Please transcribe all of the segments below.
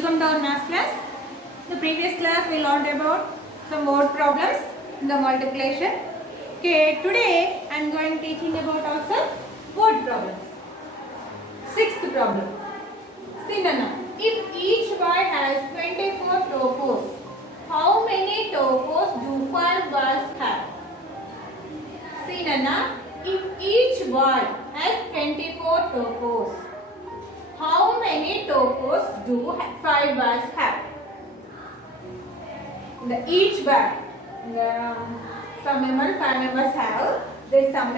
welcome to our math class. The previous class we learned about some word problems in the multiplication. Okay, today I am going teaching about also word problems. Sixth problem. See Nana, if each word has 24 topos, how many topos do 5 words have? See Nana, if each word has 24 topos, how many topos do 5 words have? Each word, some members, 5 members have, there 5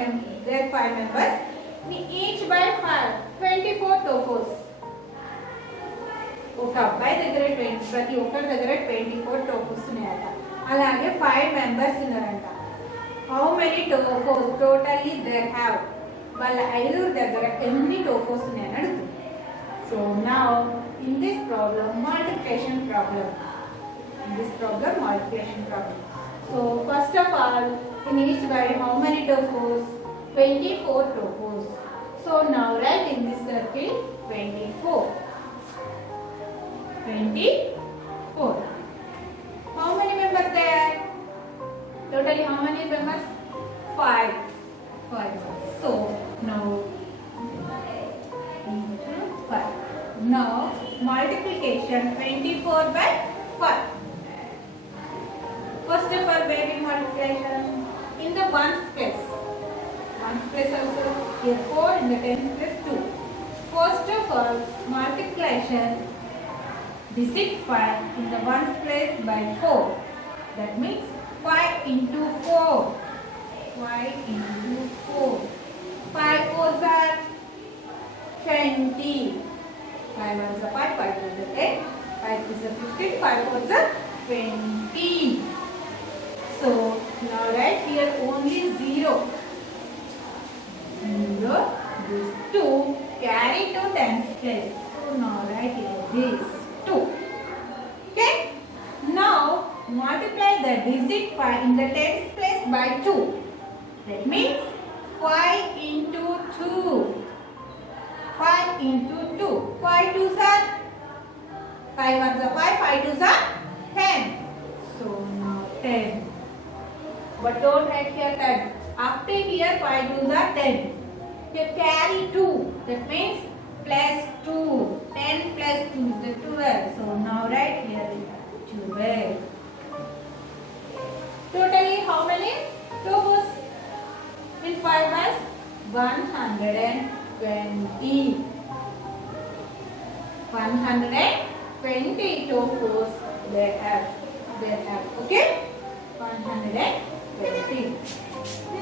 members. Each word 24 topos. ఒక అబ్బాయి దగ్గర ప్రతి ఒక్కరి దగ్గర 24 టోపోస్ ఉన్నాయట. అలాగే 5 members ఉన్నారంట. How many topos totally they have? వాళ్ళ ఐదుగురు దగ్గర ఎన్ని టోపోస్ ఉన్నాయని అడుగుతుంది. So now in this problem multiplication problem. So first of all, in each word how many topos? 24 topos. So now write in this circle 24. How many members there? Totally how many members? 5. So now 5. Now multiplication 24 by 5. First of all, where in multiplication? In the ones place. Ones place also here 4, in the tens place 2. First of all, multiplication digit 5 in the ones place by 4. That means 5 into 4. 5 into 4. 5 4s are 20. 5 ones are 5, 5 2s are 10, 5 3s are 15, 5 4s are 20. So now write here only 0. This 2 carry to tens place. So now write here this 2. Okay. Now multiply the digit 5 in the tens place by 2. That means 5 into 2. 5 into 2. 5 2s are 5 ones are 5, 5 2s are 10. So now 10. But don't write here 10. After here 5 2s are 10. You carry 2. That means plus 2. 10 plus 2 is the 12. So now write here 12. Totally how many topos in 5 words? 120. 120 topos they have. Okay? 120.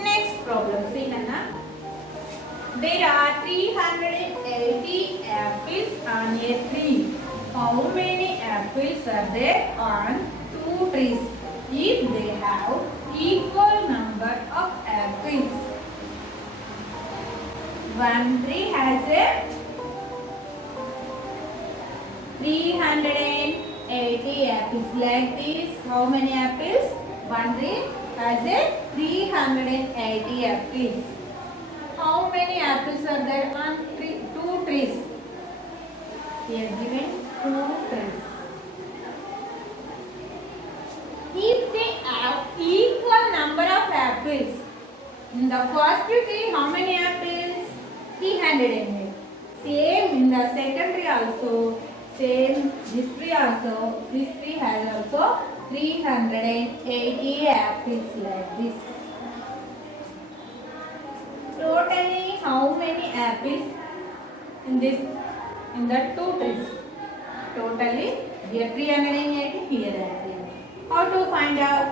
Next problem. See Nana. There are 380 apples on a tree. How many apples are there on 2 trees? If they have equal number of apples. One tree has a 380 apples. Like this, how many apples? One tree has a 380 apples. How many apples are there on 2 trees? Here given 2 trees. If they have equal number of apples, in the first tree how many apples? 308. Same in the second tree also. Same this tree also. This tree has also 380 apples like this. Totally how many apples in the 2 trees? Totally here 380, here 380. How to find out?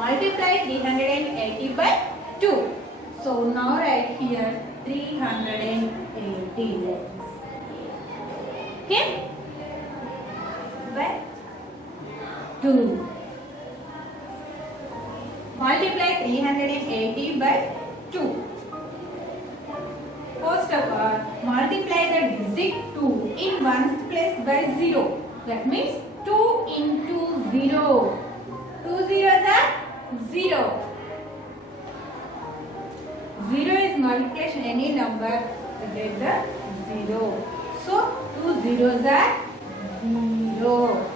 Multiply 380 by 2. So now write here 380 like this. Okay? By 2. Multiply 380 by 2. First of all, multiply the digit 2 in ones place by 0. That means 2 into 0. 2 zeros are 0. 0 is multiplication any number, get the 0. So 2 zeros are 0.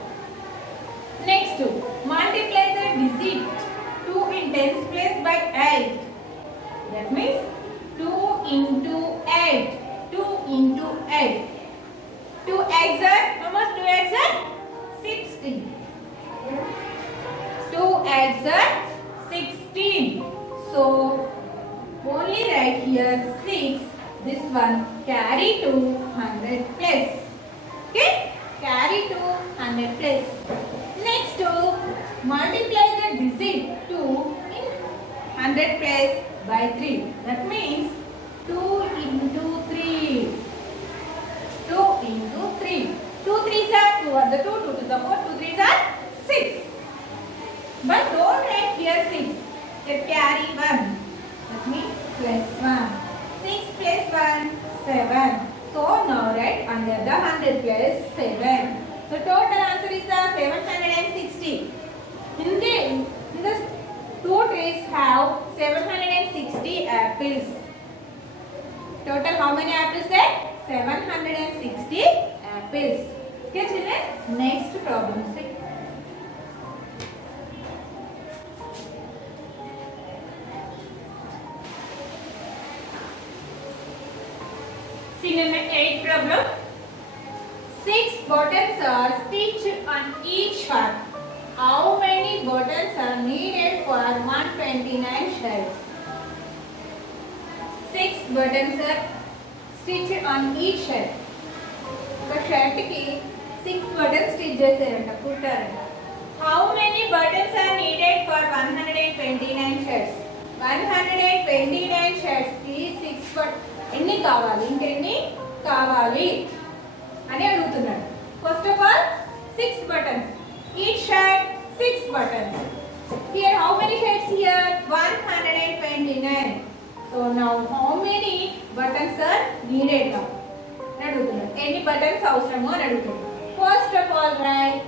Next, multiply the digit 2 in tens place by 8. That means 2 into 8. 2 into 8. 2 eggs are, how much 2 eggs are? 16. 2 eggs are 16. So, only write here 6. This one carry to 100 plus. Okay? Carry to 100 plus. Next, multiply the digit 2 in 100 plus by 3. That means 2 into 3. 2 into 3. 2 3s are 2 are the 2, 2 to the 4, 2 3s are 6. But don't write here 6. Let carry 1. That means plus 1. 6 plus 1, 7. So now write under the 100 plus 7. The total answer is the 760. In the 2 trees have 760 apples. Total how many apples there? 760 apples. Okay children, next problem 6. See number 8 problem. 6 buttons are stitched on each one. How many buttons are needed for 129 shirts? 6 buttons are stitched on each shirt. The shirt ki 6 buttons stitch chesaranta kuttaranta. How many buttons are needed for 129 shirts? 129 shirts ki 6 buttons ఎన్ని కావాలి ఇంకెన్ని కావాలి అని అడుగుతున్నాడు. First of all 6 buttons. Each shirt 6 buttons. Here how many shirts here? 129. So now how many buttons are needed now? అడుగుతున్నాడు. ఎన్ని buttons అవసరమో అని అడుగుతున్నాడు. First of all write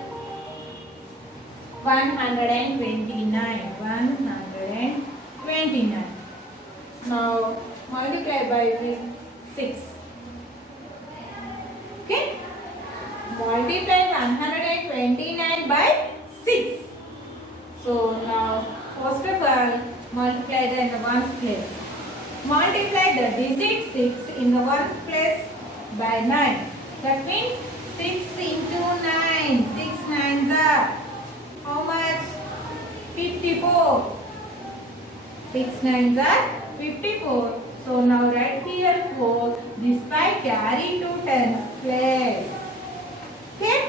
129. 129. Now multiply by 6. Okay? Multiply 129 by 6. So now first of all multiply the in the ones place. Multiply the digit 6 in the ones place by 9. That means 6 into 9. 6 nines are how much? 54. 6 nines are 54. So now write here 4. This 5 carry to 10s place. Okay?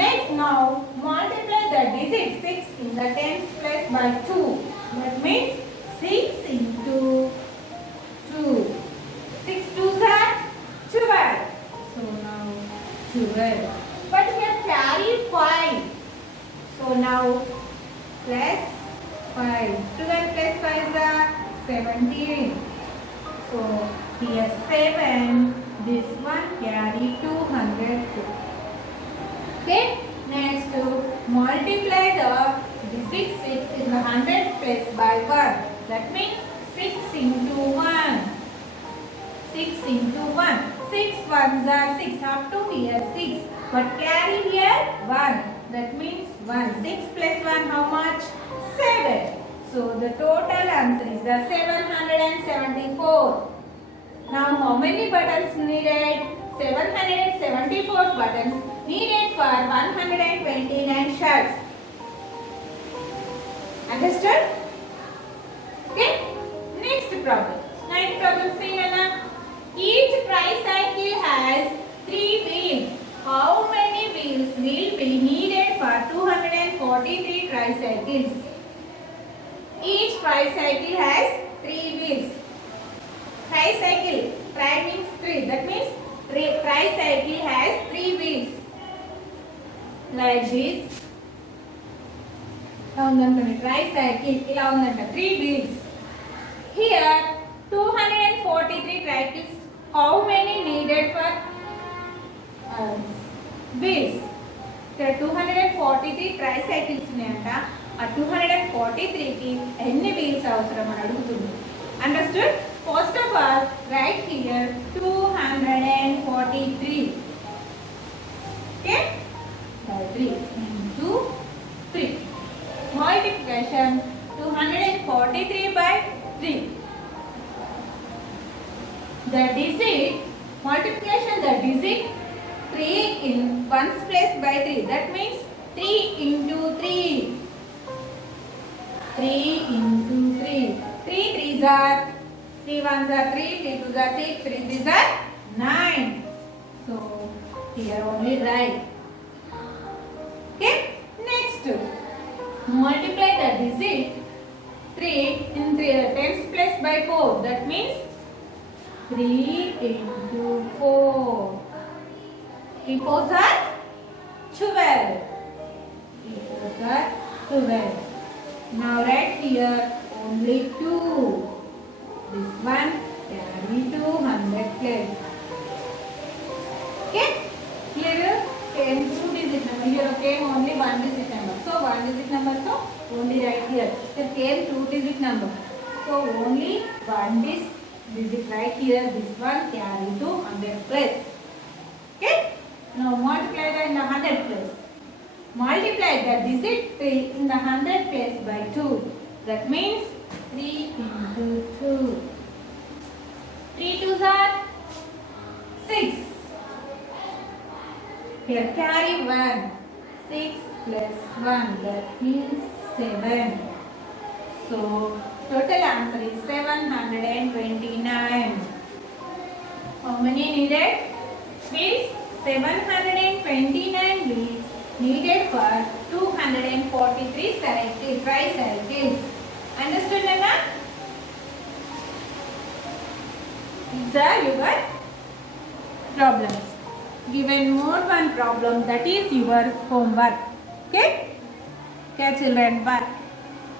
Next now multiply the digit 6 in the 10s place by 2. That means 6 into 2. 6 2s are 12. So now 12. But we have carried 5. So now plus 5. 12 plus 5 is 17. So here 7. This one carry 200. Okay. Next multiply the digit 6 in the 100 place by 1. That means 6 into 1. 6 into 1. 6 ones are 6. Up to here 6. But carry here 1. That means 1. 6 plus 1 how much? 7. So the total answer is the 774. Now how many buttons needed? 774 buttons needed for 129 shirts. Understood? Okay. Next problem. Next problem same Anna. Each tricycle has 3 wheels. How many wheels will be needed for 243 tricycles? Each tricycle has 3 wheels. Tricycle, tri means 3. That means tricycle has 3 wheels. Like this. Tricycle, 3 wheels. Here 243 tricycles. How many needed for wheels? There are 243 tricycles ఉన్నాయంట. ఆ 243 కి ఎన్ని wheels అవసరం అని అడుగుతుంది. Understood? First of all, write here 243. multiplication 243 by 3. The digit multiplication the digit 3 in ones place by 3. That means 3 into 3. 3 into 3. 3 3s are 3 1s are 3, 3 2s are 6, 3 3s are 9. So here only write. Okay. Next, multiply the digit 3 in 10s place by 4. That means 3 into 4. 3 4s are 12. 3 4s are 12. Now write here only 2. This one carry 200 place. Okay? Here came 2 digit number. Here came only 1 digit number. So 1 digit number, so only write here. Here came 2 digit number. So only 1 digit right here. This one carry 200 place. Okay? Now multiply that in the 100 place. Multiply the digit 3 in the 100 place by 2. That means 3 into 2. 3 2s are 6. Here carry 1. 6 plus 1. That means 7. So total answer is 729. How many needed? Means 729 beads needed for 243 tricycles. Understood, Nana? These are your problems. Given more one problem, that is your homework. Okay? Okay, children. Bye.